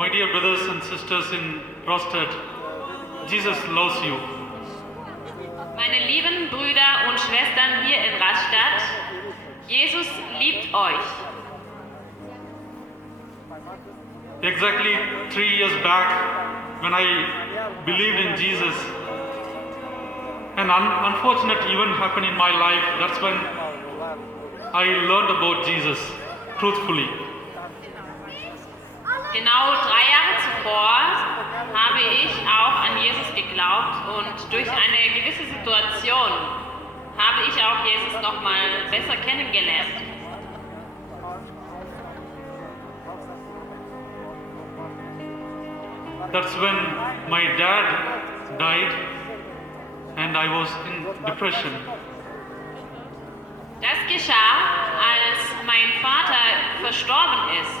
My dear brothers and sisters in Rosted, Jesus loves you. Meine lieben Brüder und Schwestern hier in Rastatt, Jesus liebt euch. Exactly 3 years back, when I believed in Jesus, an unfortunate event happened in my life. That's when I learned about Jesus, truthfully. Genau 3 Jahre zuvor habe ich auch an Jesus geglaubt und durch eine gewisse Situation habe ich auch Jesus nochmal besser kennengelernt. That's when my dad died and I was in depression. Das geschah, als mein Vater verstorben ist.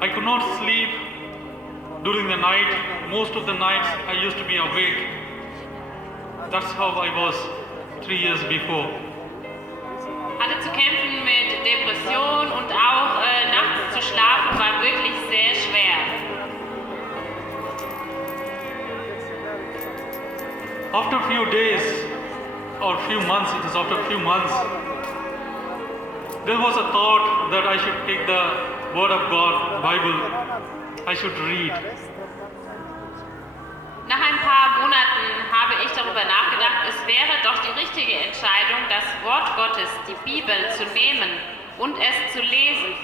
I could not sleep during the night. Most of the nights I used to be awake. That's how I was 3 years before. Hatte zu kämpfen mit Depression und auch nachts zu schlafen war wirklich sehr schwer. After a few days or few months, it is after a few months, there was a thought that I should take the Word of God, Bible, I should read. Nach ein paar Monaten habe ich darüber nachgedacht, es wäre doch die richtige Entscheidung, das Wort Gottes, die Bibel, zu nehmen und es zu lesen.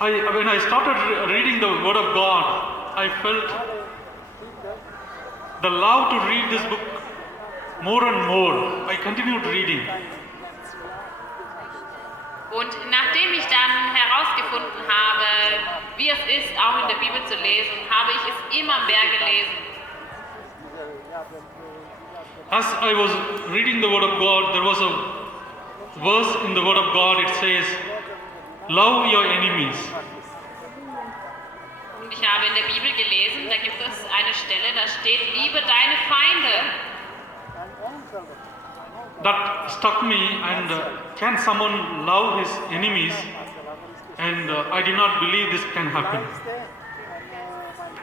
When I started reading the Word of God, I felt the love to read this book more and more. I continued reading. Und nachdem ich dann herausgefunden habe, wie es ist, auch in der Bibel zu lesen, habe ich es immer mehr gelesen. As I was reading the Word of God, there was a verse in the Word of God, it says, love your enemies. Und ich habe in der Bibel gelesen, da gibt es eine Stelle, da steht, liebe deine Feinde. That struck me, and can someone love his enemies? And I did not believe this can happen.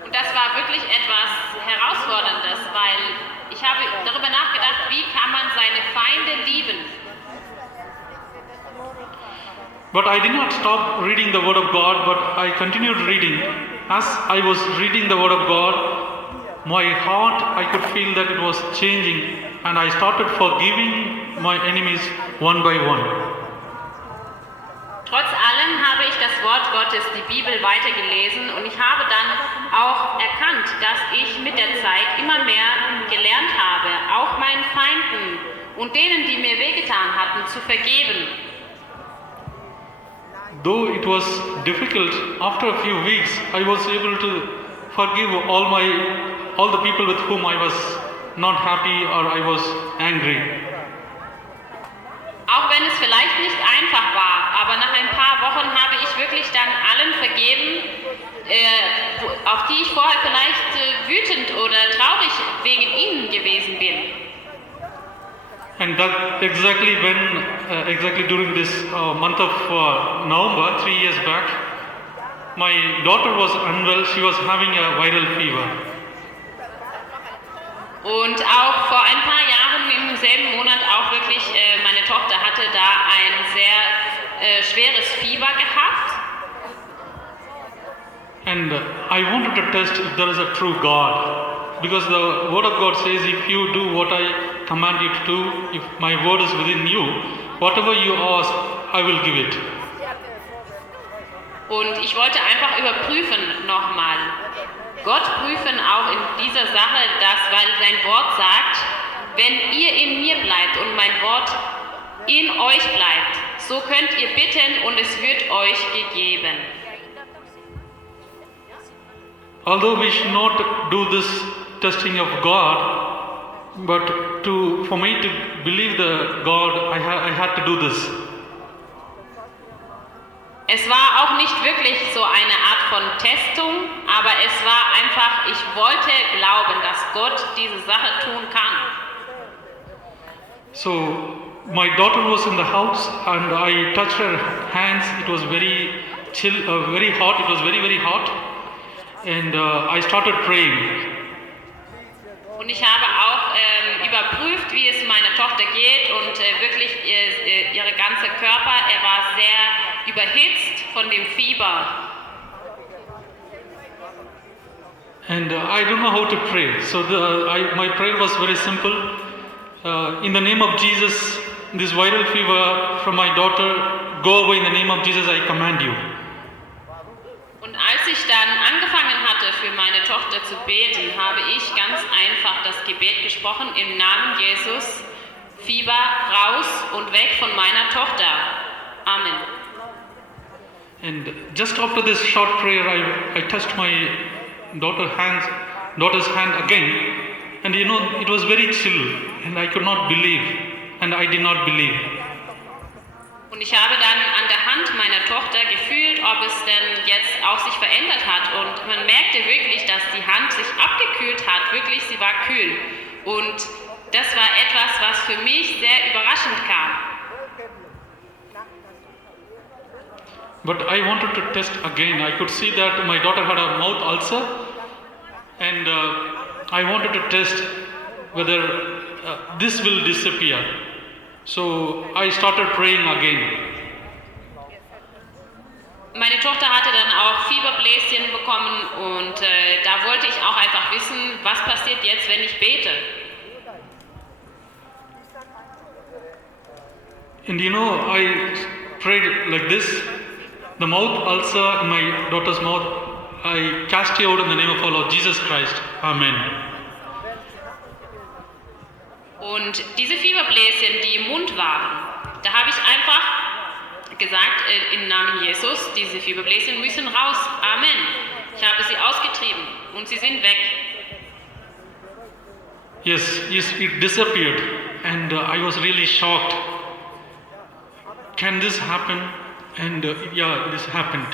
Und das war wirklich etwas Herausforderndes, weil ich habe darüber nachgedacht, wie kann man seine Feinde lieben? But I did not stop reading the Word of God, but I continued reading. As I was reading the Word of God, my heart, I could feel that it was changing, and I started forgiving my enemies one by one. Trotz allem habe ich das Wort Gottes, die Bibel, weitergelesen und ich habe dann auch erkannt, dass ich mit der Zeit immer mehr gelernt habe, auch meinen Feinden und denen, die mir wehgetan hatten, zu vergeben. Though it was difficult, after a few weeks, I was able to forgive all the people with whom I was not happy or I was angry. Auch wenn es vielleicht nicht einfach war, aber nach ein paar Wochen habe ich wirklich dann allen vergeben, auf die ich vorher vielleicht wütend oder traurig wegen ihnen gewesen bin. And that exactly during this month of November, 3 years back, my daughter was unwell. She was having a viral fever. Und auch vor ein paar Jahren im selben Monat auch wirklich, meine Tochter hatte da ein sehr schweres Fieber gehabt. And I wanted to test if there is a true God. Because the Word of God says, if you do what I command you to do, if my word is within you, whatever you ask, I will give it. Und ich wollte einfach überprüfen nochmal. Gott prüfen auch in dieser Sache, weil sein Wort sagt, wenn ihr in mir bleibt und mein Wort in euch bleibt, so könnt ihr bitten und es wird euch gegeben. Although we should not do this testing of God, but for me to believe the God, I had to do this. Es war auch nicht wirklich so eine Art von Testung, aber es war einfach, ich wollte glauben, dass Gott diese Sache tun kann. So my daughter was in the house and I touched her hands. It was very chill, very hot. It was very, very hot. And I started praying. Und ich habe auch überprüft, wie es meiner Tochter geht und wirklich ihre ganze Körper, er war sehr überhitzt von dem Fieber. And I don't know how to pray. So my prayer was very simple. In the name of Jesus, this viral fever from my daughter, go away in the name of Jesus, I command you. Und als ich dann angefangen hatte, für meine Tochter zu beten, habe ich ganz einfach das Gebet gesprochen, im Namen Jesus, Fieber raus und weg von meiner Tochter. Amen. And just after this short prayer, I touched my daughter's hand again. And you know, it was very chill and I could not believe and I did not believe. Und ich habe dann an der Hand meiner Tochter gefühlt, ob es denn jetzt auch sich verändert hat. Und man merkte wirklich, dass die Hand sich abgekühlt hat. Wirklich, sie war kühl. Und das war etwas, was für mich sehr überraschend kam. But I wanted to test again. I could see that my daughter had a mouth ulcer and I wanted to test whether this will disappear. So I started praying again. Meine Tochter hatte dann auch Fieberbläschen bekommen und da wollte ich auch einfach wissen, was passiert jetzt, wenn ich bete. And you know, I prayed like this. The mouth ulcer in my daughter's mouth, I cast you out in the name of our Lord Jesus Christ. Amen. Und diese Fieberbläschen, die im Mund waren, da habe ich einfach gesagt, im Namen Jesus, diese Fieberbläschen müssen raus. Amen. Ich habe sie ausgetrieben und sie sind weg. Yes, it disappeared and I was really shocked. Can this happen? And yeah, this happened.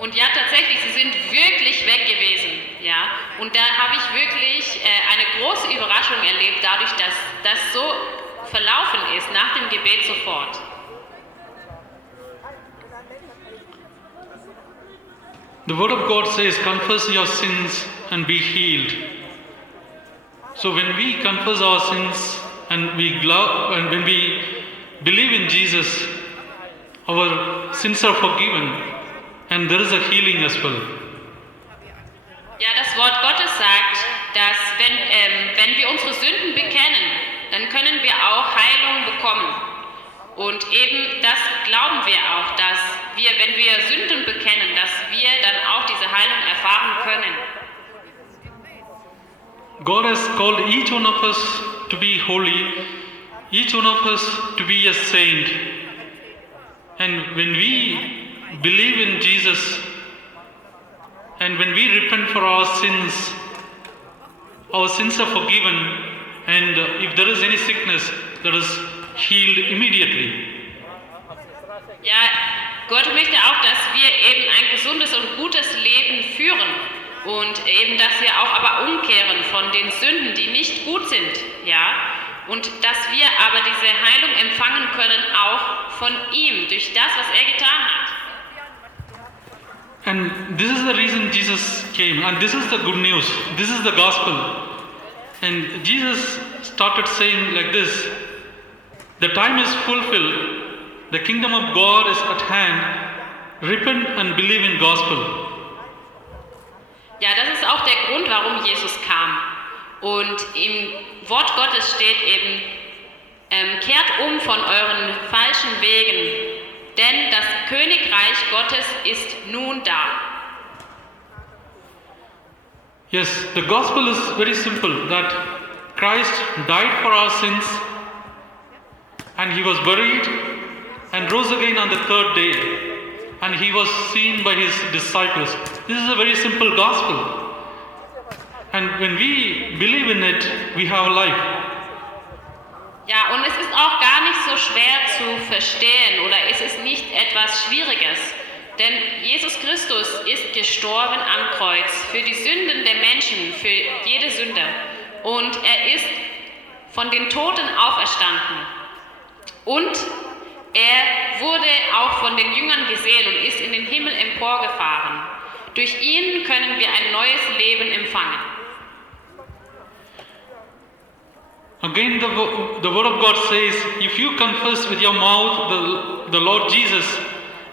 Und ja, tatsächlich, sie sind wirklich weg gewesen. Ja? Und da habe ich wirklich eine große Überraschung erlebt, dadurch, dass das so verlaufen ist, nach dem Gebet sofort. The word of God says, confess your sins and be healed. So when we confess our sins and when we believe in Jesus, our sins are forgiven and there is a healing as well. Ja, das Wort Gottes sagt, dass wenn wir unsere Sünden bekennen, dann können wir auch Heilung bekommen. Und eben das glauben wir auch, dass wir, wenn wir Sünden bekennen, dass wir dann auch diese Heilung erfahren können. God has called each one of us to be holy, each one of us to be a saint. And when we believe in Jesus and when we repent for our sins are forgiven, and if there is any sickness, that is healed immediately. Ja, Gott möchte auch, dass wir eben ein gesundes und gutes Leben führen und eben, dass wir auch aber umkehren von den Sünden, die nicht gut sind, ja, und dass wir aber diese Heilung empfangen können auch von ihm, durch das, was er getan hat. And this is the reason Jesus came, and this is the good news, this is the gospel. And Jesus started saying like this, the time is fulfilled, the kingdom of God is at hand, repent and believe in gospel. Ja, das ist auch der Grund, warum Jesus kam. Und im Wort Gottes steht eben, kehrt um von euren falschen Wegen, denn das Königreich Gottes ist nun da. Yes, the gospel is very simple, that Christ died for our sins and he was buried and rose again on the third day and he was seen by his disciples. This is a very simple gospel. And when we believe in it, we have life. Ja, und es ist auch gar nicht so schwer zu verstehen oder es ist nicht etwas Schwieriges. Denn Jesus Christus ist gestorben am Kreuz für die Sünden der Menschen, für jede Sünde. Und er ist von den Toten auferstanden. Und er wurde auch von den Jüngern gesehen und ist in den Himmel emporgefahren. Durch ihn können wir ein neues Leben empfangen. Again, the word of God says, if you confess with your mouth the Lord Jesus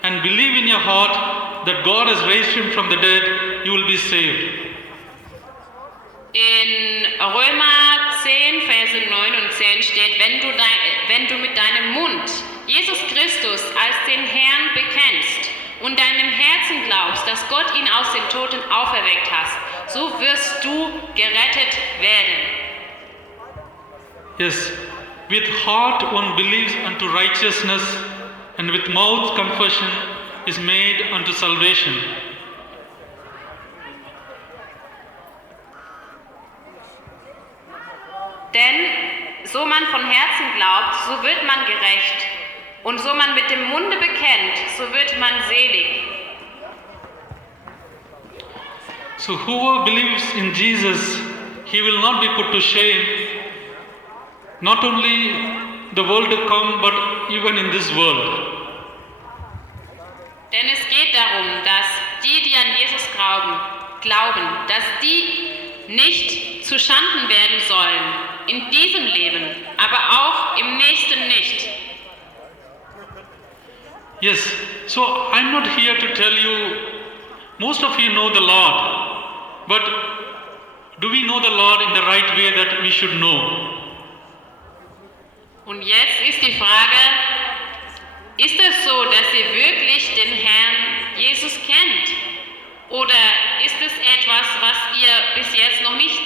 and believe in your heart that God has raised him from the dead, you will be saved. In Römer 10, Verse 9 und 10 steht, wenn du mit deinem Mund Jesus Christus als den Herrn bekennst und deinem Herzen glaubst, dass Gott ihn aus den Toten auferweckt hat, so wirst du gerettet werden. Yes, with heart one believes unto righteousness, and with mouth confession is made unto salvation. Denn so man von Herzen glaubt, so wird man gerecht. Und so man mit dem Munde bekennt, so wird man selig. So whoever believes in Jesus, he will not be put to shame, not only the world to come, but even in this world. Denn es geht darum, dass die an Jesus glauben, dass die nicht zu Schanden werden sollen, in diesem Leben, aber auch im nächsten nicht. Yes, so I'm not here to tell you, most of you know the Lord, but do we know the Lord in the right way that we should know? Und jetzt ist die Frage, ist es so, dass ihr wirklich den Herrn Jesus kennt? Oder ist es etwas, was ihr bis jetzt noch nicht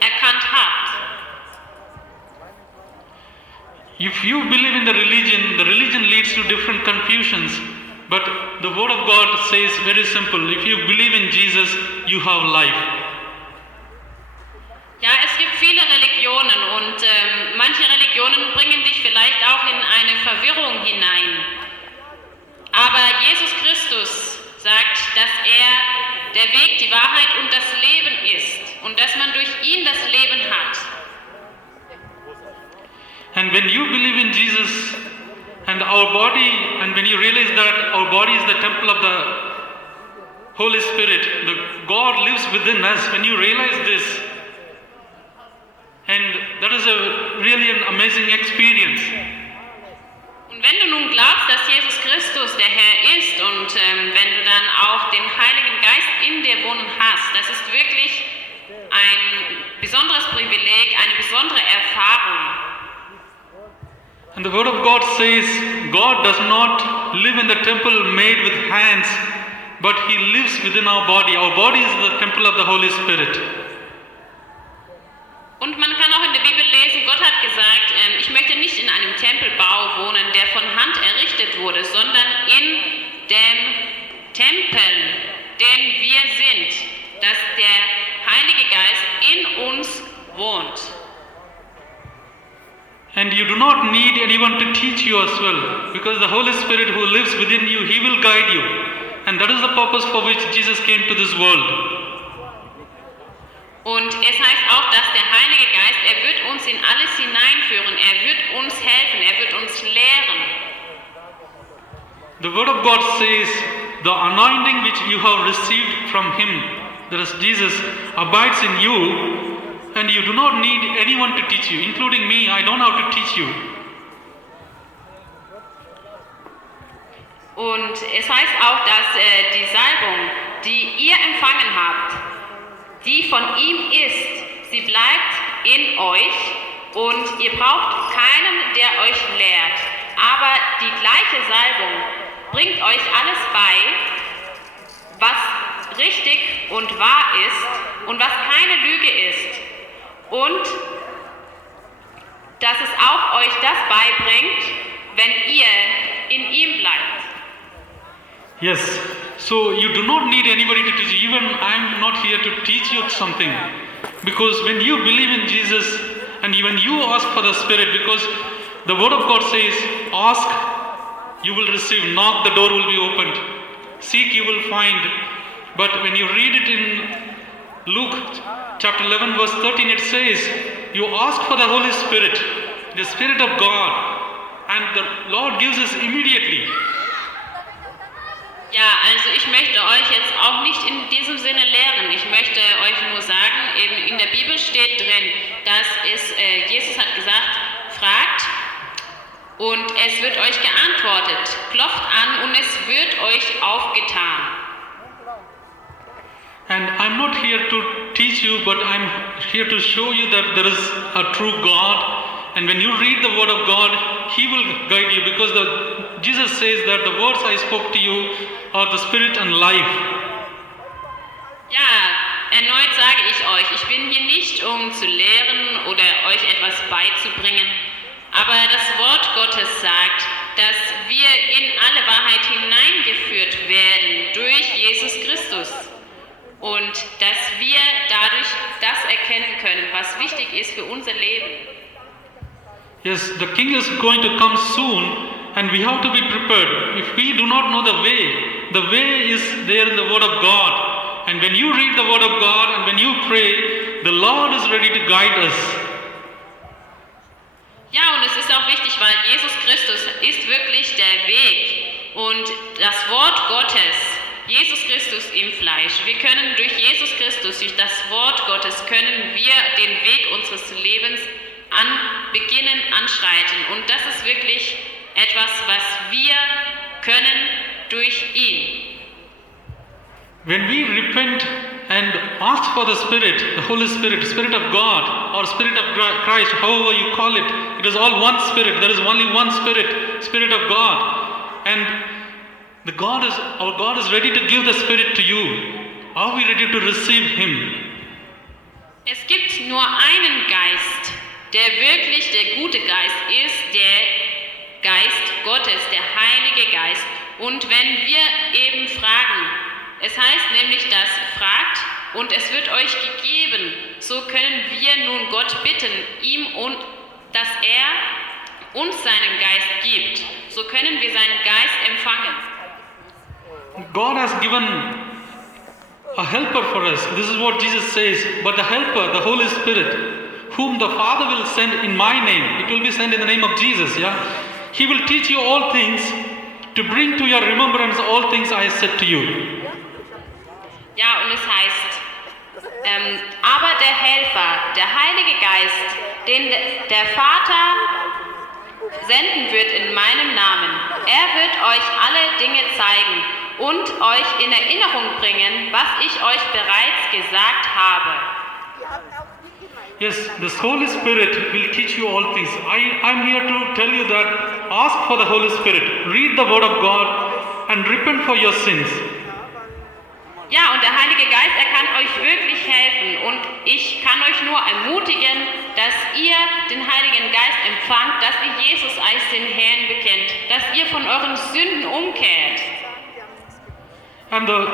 erkannt habt? If you believe in the religion leads to different confusions. But the word of God says very simple, if you believe in Jesus, you have life. Ja, es gibt viele Religionen und manche Religionen bringen dich vielleicht auch in eine Verwirrung hinein. Aber Jesus Christus sagt, dass er der Weg, die Wahrheit und das Leben ist und dass man durch ihn das Leben hat. And when you believe in Jesus and our body, and when you realize that our body is the temple of the Holy Spirit, God lives within us, when you realize this, and that is really an amazing experience. Und wenn du nun glaubst, dass Jesus Christus der Herr ist und wenn du dann auch den Heiligen Geist in dir wohnen hast, das ist wirklich ein besonderes Privileg, eine besondere Erfahrung. And the word of God says, God does not live in the temple made with hands, but he lives within our body. Our body is the temple of the Holy Spirit. Und man kann auch in der Bibel lesen, Gott hat gesagt, ich möchte nicht in einem Tempelbau wohnen, der von Hand errichtet wurde, sondern in dem Tempel, den wir sind, dass der Heilige Geist in uns wohnt. And you do not need anyone to teach you as well, because the Holy Spirit who lives within you, he will guide you. And that is the purpose for which Jesus came to this world. Und es heißt auch, dass der Heilige Geist, er wird uns in alles hineinführen, er wird uns helfen, er wird uns lehren. The word of God says, the anointing which you have received from him, that is Jesus, abides in you, and you do not need anyone to teach you, including me. I don't have to teach you. Und es heißt auch, dass die Salbung, die ihr empfangen habt, die von ihm ist, sie bleibt in euch und ihr braucht keinen, der euch lehrt. Aber die gleiche Salbung bringt euch alles bei, was richtig und wahr ist und was keine Lüge ist. Und dass es auch euch das beibringt, wenn ihr in ihm bleibt. Yes, so you do not need anybody to teach you. Even I am not here to teach you something. Because when you believe in Jesus and even you ask for the Spirit, because the word of God says, ask, you will receive, knock, the door will be opened, seek, you will find. But when you read it in Luke chapter 11 verse 13, it says, you ask for the Holy Spirit, the Spirit of God, and the Lord gives us immediately. Ja, also ich möchte euch jetzt auch nicht in diesem Sinne lehren. Ich möchte euch nur sagen, eben in der Bibel steht drin, dass Jesus hat gesagt, fragt und es wird euch geantwortet, klopft an und es wird euch aufgetan. And I'm not here to teach you, but I'm here to show you that there is a true God. And when you read the word of God, He will guide you, because Jesus says that the words I spoke to you are the spirit and life. Ja, erneut sage ich euch, ich bin hier nicht, um zu lehren oder euch etwas beizubringen, aber das Wort Gottes sagt, dass wir in alle Wahrheit hineingeführt werden durch Jesus Christus und dass wir dadurch das erkennen können, was wichtig ist für unser Leben. Yes, the King is going to come soon, and we have to be prepared. If we do not know the way is there in the Word of God. And when you read the Word of God and when you pray, the Lord is ready to guide us. Ja, und es ist auch wichtig, weil Jesus Christus ist wirklich der Weg und das Wort Gottes, Jesus Christus im Fleisch. Wir können durch Jesus Christus, durch das Wort Gottes, können wir den Weg unseres Lebens beginnen, anschreiten. Und das ist wirklich etwas, was wir können durch ihn. When we repent and ask for the Spirit, the Holy Spirit, Spirit of God, or Spirit of Christ, however you call it, it is all one Spirit. There is only one Spirit, Spirit of God. And our God is ready to give the Spirit to you. Are we ready to receive Him? Es gibt nur einen Geist, der wirklich der gute Geist ist, der Geist Gottes, der Heilige Geist. Und wenn wir eben fragen, es heißt nämlich, dass fragt und es wird euch gegeben, so können wir nun Gott bitten, ihm und dass er uns seinen Geist gibt. So können wir seinen Geist empfangen. God has given a helper for us. This is what Jesus says. But the helper, the Holy Spirit, whom the Father will send in my name, it will be sent in the name of Jesus, yeah? He will teach you all things, to bring to your remembrance all things I said to you. Ja, und es heißt, aber der Helfer, der Heilige Geist, den der Vater senden wird in meinem Namen, er wird euch alle Dinge zeigen und euch in Erinnerung bringen, was ich euch bereits gesagt habe. Yes, the Holy Spirit will teach you all things. I'm here to tell you that ask for the Holy Spirit, read the Word of God and repent for your sins. Ja, und der Heilige Geist, er kann euch wirklich helfen und ich kann euch nur ermutigen, dass ihr den Heiligen Geist empfangt, dass ihr Jesus als den Herrn bekennt, dass ihr von euren Sünden umkehrt. And the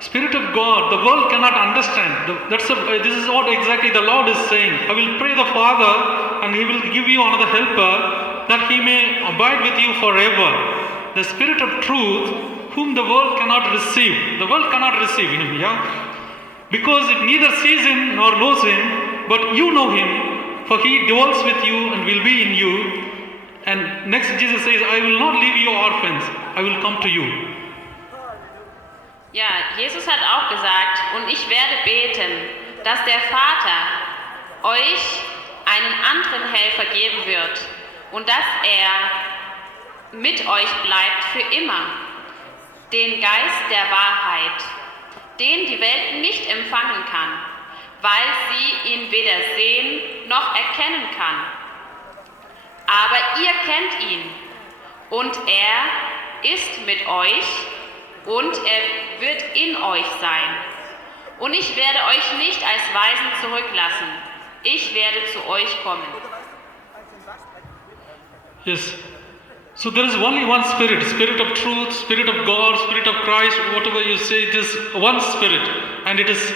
Spirit of God, the world cannot understand. This is what exactly the Lord is saying. I will pray the Father and He will give you another helper that He may abide with you forever. The Spirit of truth, whom the world cannot receive. The world cannot receive Him, yeah? Because it neither sees Him nor knows Him, but you know Him, for He dwells with you and will be in you. And next Jesus says, I will not leave you orphans, I will come to you. Ja, Jesus hat auch gesagt, und ich werde beten, dass der Vater euch einen anderen Helfer geben wird und dass er mit euch bleibt für immer, den Geist der Wahrheit, den die Welt nicht empfangen kann, weil sie ihn weder sehen noch erkennen kann. Aber ihr kennt ihn und er ist mit euch und er wird in euch sein. Und ich werde euch nicht als Waisen zurücklassen. Ich werde zu euch kommen. Yes. So there is only one Spirit, Spirit of truth, Spirit of God, Spirit of Christ, whatever you say, it is one Spirit. And it is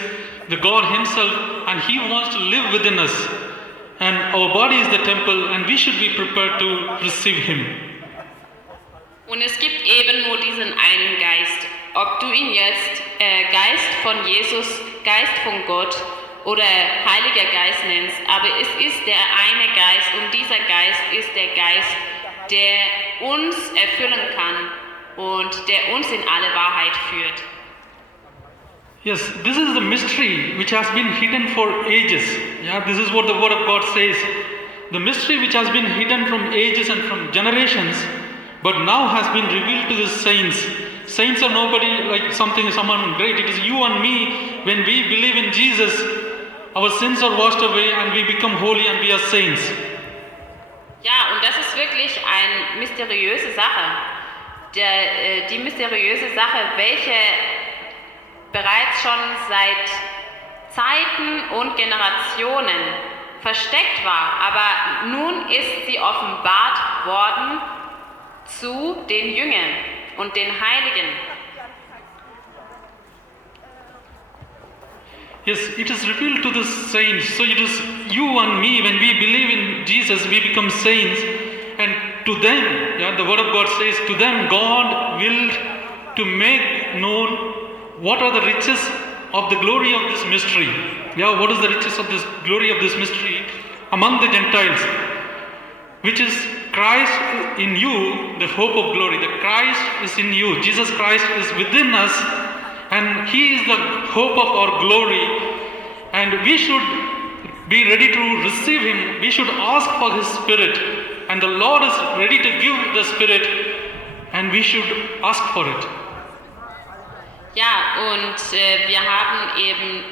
the God Himself, and He wants to live within us. And our body is the temple, and we should be prepared to receive Him. Und es gibt eben nur diesen einen Geist. Ob du ihn jetzt Geist von Jesus, Geist von Gott oder Heiliger Geist nennst, aber es ist der eine Geist und dieser Geist ist der Geist, der uns erfüllen kann und der uns in alle Wahrheit führt. Yes, this is the mystery which has been hidden for ages. Yeah, this is what the word of God says. The mystery which has been hidden from ages and from generations, but now has been revealed to the saints. Saints are nobody like someone great. It is you and me. When we believe in Jesus, our sins are washed away and we become holy and we are saints. Ja, und das ist wirklich eine mysteriöse Sache. Die mysteriöse Sache, welche bereits schon seit Zeiten und Generationen versteckt war, aber nun ist sie offenbart worden zu den Jüngern und den Heiligen. Yes, it is revealed to the saints. So it is you and me, when we believe in Jesus, we become saints. And to them, yeah, the word of God says, to them God willed to make known what are the riches of the glory of this mystery. Yeah, what is the riches of this glory of this mystery among the Gentiles? Which is Christ in you, the hope of glory. The Christ is in you. Jesus Christ is within us, and He is the hope of our glory. And we should be ready to receive Him. We should ask for His Spirit. And the Lord is ready to give the Spirit, and we should ask for it. Ja, und wir haben eben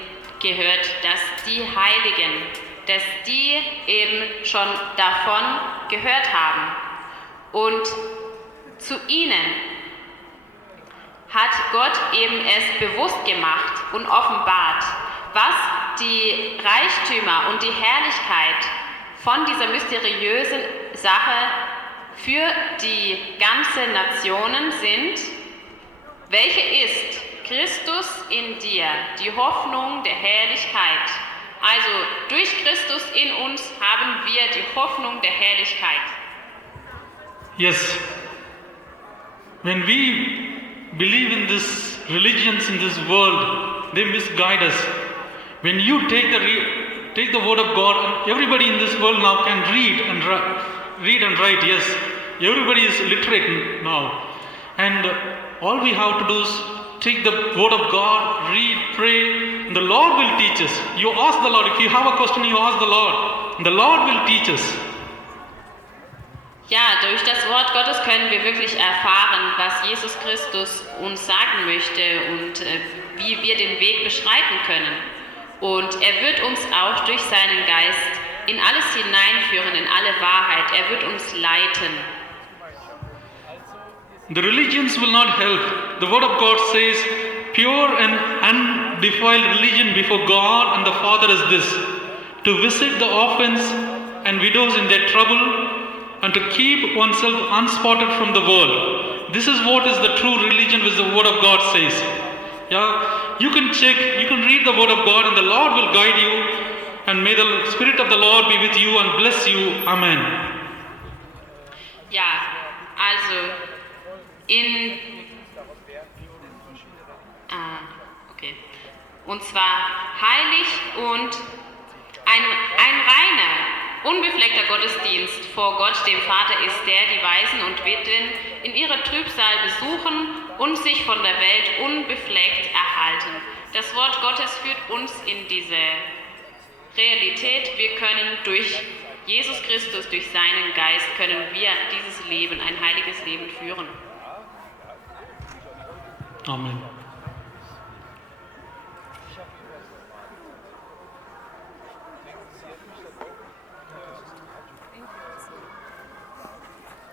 gehört, dass die Heiligen, dass die eben schon davon gehört haben. Und zu ihnen hat Gott eben es bewusst gemacht und offenbart, was die Reichtümer und die Herrlichkeit von dieser mysteriösen Sache für die ganzen Nationen sind, welche ist Christus in dir, die Hoffnung der Herrlichkeit. Also durch Christus in uns haben wir die Hoffnung der Herrlichkeit. Yes. When we believe in these religions in this world, they misguide us. When you take the word of God, and everybody in this world now can read and write. Yes, everybody is literate now, and all we have to do is take the word of God, read, pray, and the Lord will teach us. You ask the Lord. If you have a question, you ask the Lord, and the Lord will teach us. Ja, durch das Wort Gottes können wir wirklich erfahren, was Jesus Christus uns sagen möchte und wie wir den Weg beschreiten können. Und er wird uns auch durch seinen Geist in alles hineinführen, in alle Wahrheit. Er wird uns leiten. The religions will not help. The word of God says, pure and undefiled religion before God and the Father is this, to visit the orphans and widows in their trouble and to keep oneself unspotted from the world. This is what is the true religion which the word of God says. Yeah, you can check, you can read the word of God and the Lord will guide you, and may the Spirit of the Lord be with you and bless you. Amen. Ja, also okay. Und zwar heilig und ein reiner, unbefleckter Gottesdienst vor Gott, dem Vater, ist der, die Waisen und Witwen in ihrer Trübsal besuchen und sich von der Welt unbefleckt erhalten. Das Wort Gottes führt uns in diese Realität. Wir können durch Jesus Christus, durch seinen Geist, können wir dieses Leben, ein heiliges Leben führen. Amen.